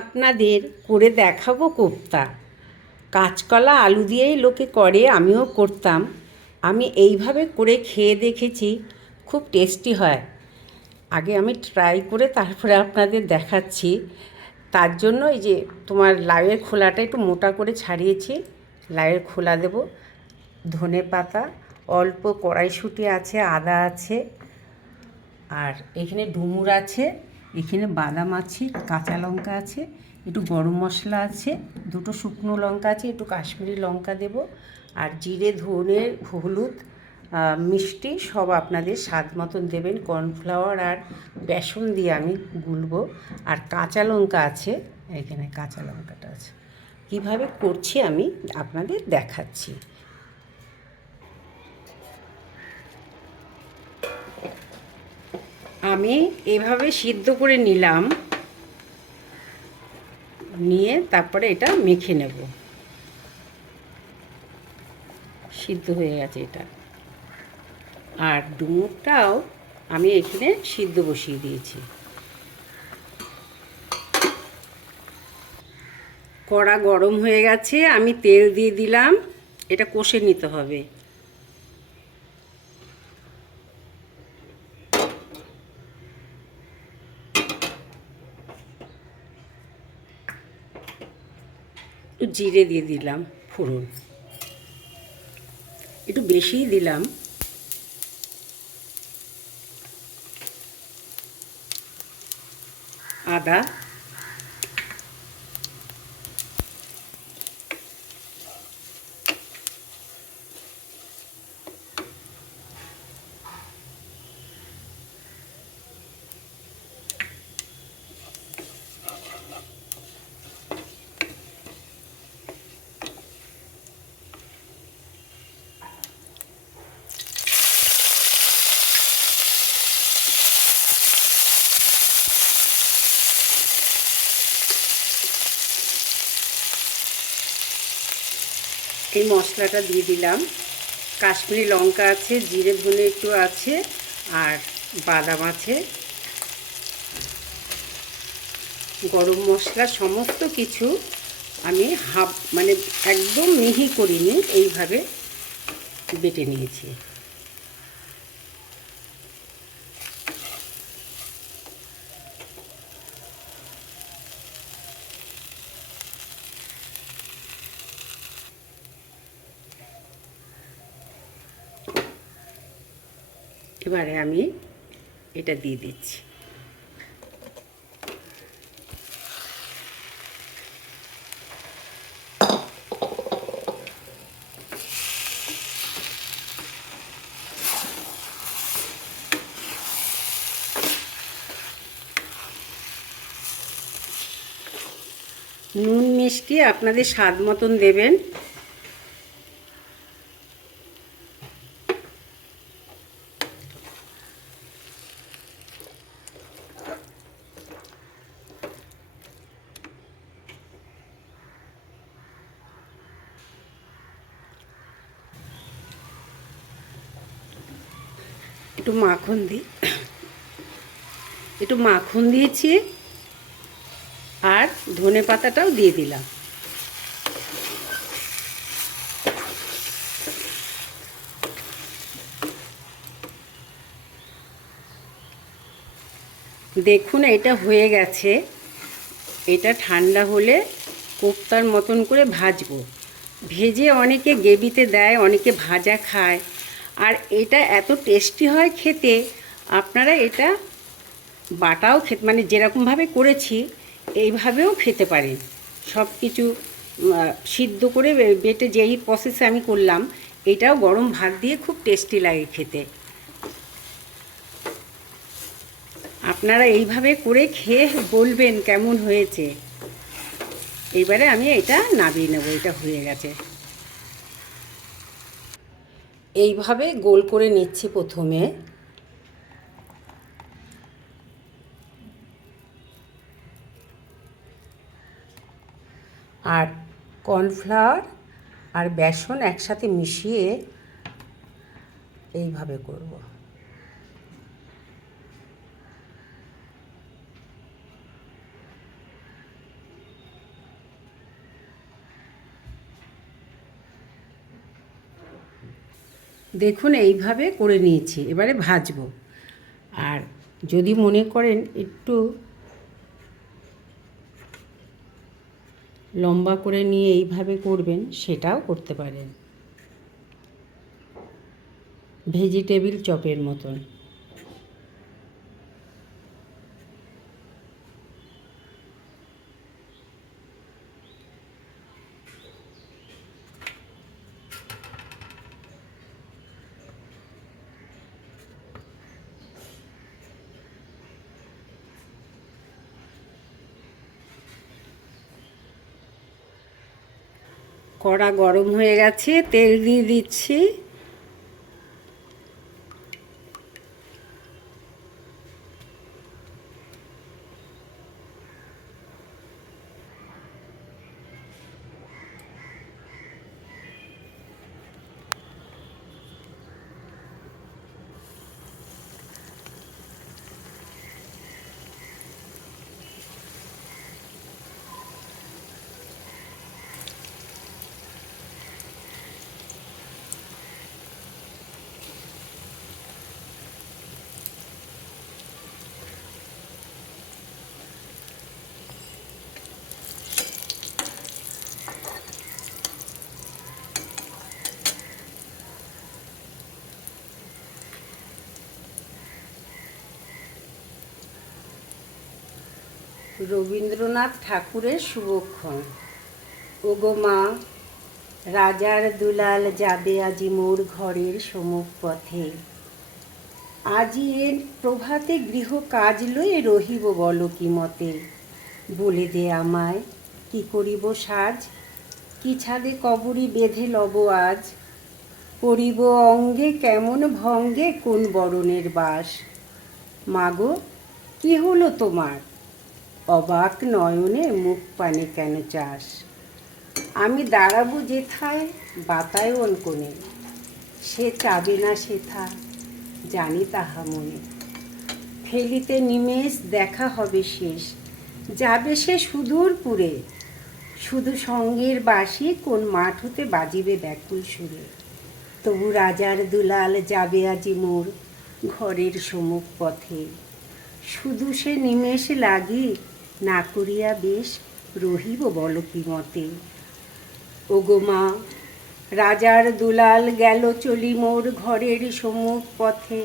আপনাদের করে দেখাবো কোপ্তা। কাঁচকলা আলু দিয়েই লোকে করে, আমিও করতাম। আমি এইভাবে করে খেয়ে দেখেছি, খুব টেস্টি হয়। আগে আমি ট্রাই করে তারপরে আপনাদের দেখাচ্ছি। তার জন্য এই যে তোমার লাউয়ের খোলাটা একটু মোটা করে ছাড়িয়েছি, লাউয়ের খোলা দেব, ধনে পাতা, অল্প কড়াইশুঁটি আছে, আদা আছে, আর এখানে ডুমুর আছে, এখানে বাদাম আছে, কাঁচা লঙ্কা আছে, একটু গরম মশলা আছে, দুটো শুকনো লঙ্কা আছে, একটু কাশ্মীরি লঙ্কা দেব, আর জিরে, ধনে, হলুদ, মিষ্টি সব আপনাদের স্বাদ মতন দেবেন। কর্নফ্লাওয়ার আর বেসন দিয়ে আমি গুলবো। আর কাঁচা লঙ্কা আছে, এখানে কাঁচা লঙ্কাটা আছে। কীভাবে করছি আমি আপনাদের দেখাচ্ছি। আমি এভাবে সিদ্ধ করে নিলাম, নিয়ে তারপরে এটা মেখে নেব। সিদ্ধ হয়ে গেছে এটা। আর ডুমুরটাও আমি এখানে সিদ্ধ বসিয়ে দিয়েছি। কড়া গরম হয়ে গেছে, আমি তেল দিয়ে দিলাম, এটা কষে নিতে হবে। একটু জিরে দিয়ে দিলাম, ফোড়ন একটু বেশিই দিলাম। আদা, এই মশলাটা দিয়ে দিলাম। কাশ্মীরি লঙ্কা আছে, জিরে ধনে একটু আছে, আর বাদাম আছে, গরম মশলা, সমস্ত কিছু আমি মানে একদম মিহি করিনি, এইভাবে বেটে নিয়েছি। এবারে আমি এটা দিয়ে দিচ্ছি। নুন মিষ্টি আপনাদের স্বাদ মতন দেবেন। একটু মাখন দিয়েছি, আর ধনে পাতাটাও দিয়ে দিলাম। দেখুন এটা হয়ে গেছে। এটা ঠান্ডা হলে কোপ্তার মতন করে ভাজবো। ভেজে অনেকে গ্রেভিতে দেয়, অনেকে ভাজা খায়, আর এটা এত টেস্টি হয় খেতে। আপনারা এটা বাটাও খেতে, মানে যেরকমভাবে করেছি এইভাবেও খেতে পারেন। সব কিছু সিদ্ধ করে বেটে যেই প্রসেসে আমি করলাম, এটাও গরম ভাত দিয়ে খুব টেস্টি লাগে খেতে। আপনারা এইভাবে করে খেয়ে বলবেন কেমন হয়েছে। এবারে আমি এটা নামিয়ে নেব, এটা হয়ে গেছে। এইভাবে গোল করে নিচ্ছি প্রথমে। আর কর্নফ্লাওয়ার আর বেসন একসাথে মিশিয়ে এইভাবে করব। দেখুন এইভাবে করে নিয়েছি, এবারে ভাজবো। আর যদি মনে করেন একটু লম্বা করে নিয়ে এইভাবে করবেন, সেটাও করতে পারেন, ভেজিটেবিল চপের মতন। কড়া গরম হয়ে গেছে, তেল দিয়ে দিচ্ছি। রবীন্দ্রনাথ ঠাকুরের শুভক্ষণ। ওগো মা, রাজার দুলাল যাবে আজি মোর ঘরের সম্মুখ পথে। আজি এর প্রভাতে গৃহ কাজ লয়ে রহিব বলো কি মতে। বলে দে আমায় কি করিব সাজ, কি ছাদে কবরী বেঁধে লব আজ। করিব অঙ্গে কেমন ভঙ্গে কোন বরণের বাস। মাগো কি হলো তোমার, অবাক নয়নে মুখ পানে কেন চাস। আমি দাঁড়াবো যেথায় বাতায়ন কোণে, সে চাবে না সেথা জানি তাহা মনে। ফেলিতে নিমেষ দেখা হবে শেষ, যাবে সে সুদূর পুরে। শুধু সঙ্গের বাঁশি কোন মাঠ হতে বাজিবে ব্যাকুল সুরে। তবু রাজার দুলাল যাবে আজি মোর ঘরের সম্মুখ পথে। শুধু সে নিমেষ লাগি না করিয়া বেশ রহিব বলো কি মতে। ওগো মা, রাজার দুলাল গেল চলি মোর ঘরের সম্মুখ পথে।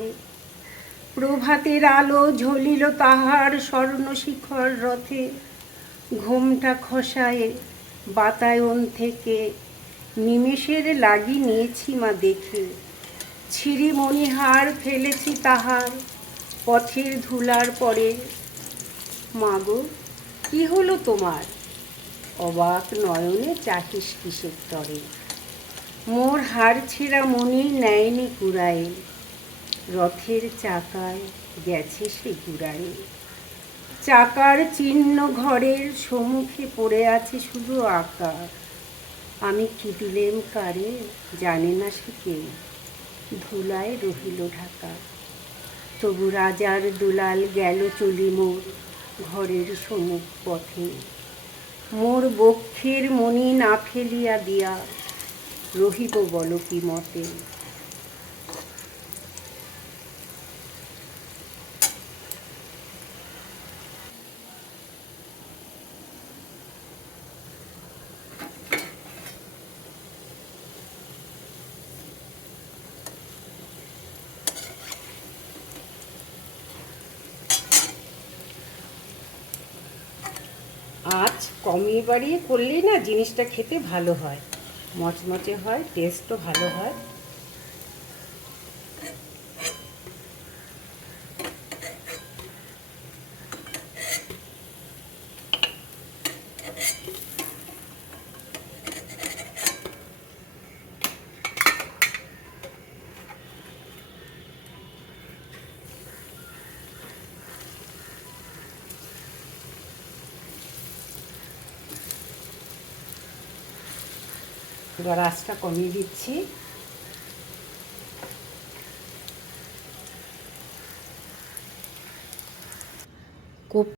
প্রভাতের আলো ঝলিল তাহার স্বর্ণ শিখর রথে। ঘোমটা খসায়ে বাতায়ন থেকে নিমেষের লাগি নিয়েছি মা দেখে। ছিরি মণিহার ফেলেছি তাহার পথের ধুলার পরে। মাগো কি হলো তোমার, অবাক নয়নে চাহিস কিসের তরে। মোর হার ছেঁড়া মণি নেয়নি কুড়ায়ে, রথের চাকায় গেছে সে ঘুরায়ে। চাকার চিহ্ন ঘরের সম্মুখে পড়ে আছে শুধু আঁকা। আমি কি দিলেম কারে জানে না সে কেউ, ধুলায় রহিল ঢাকা। তবু রাজার দুলাল গেল চলি মোর ঘরের সম্মুখ পথে। মোর বক্ষের মণি না ফেলিয়া দিয়া রহিব বলো কি মতে। আঁচ কমিয়ে বাড়িয়ে করলেই না জিনিসটা খেতে ভালো হয়, মচমচে হয়, টেস্টও ভালো হয়। এবার আঁচটা কমিয়ে দিচ্ছি।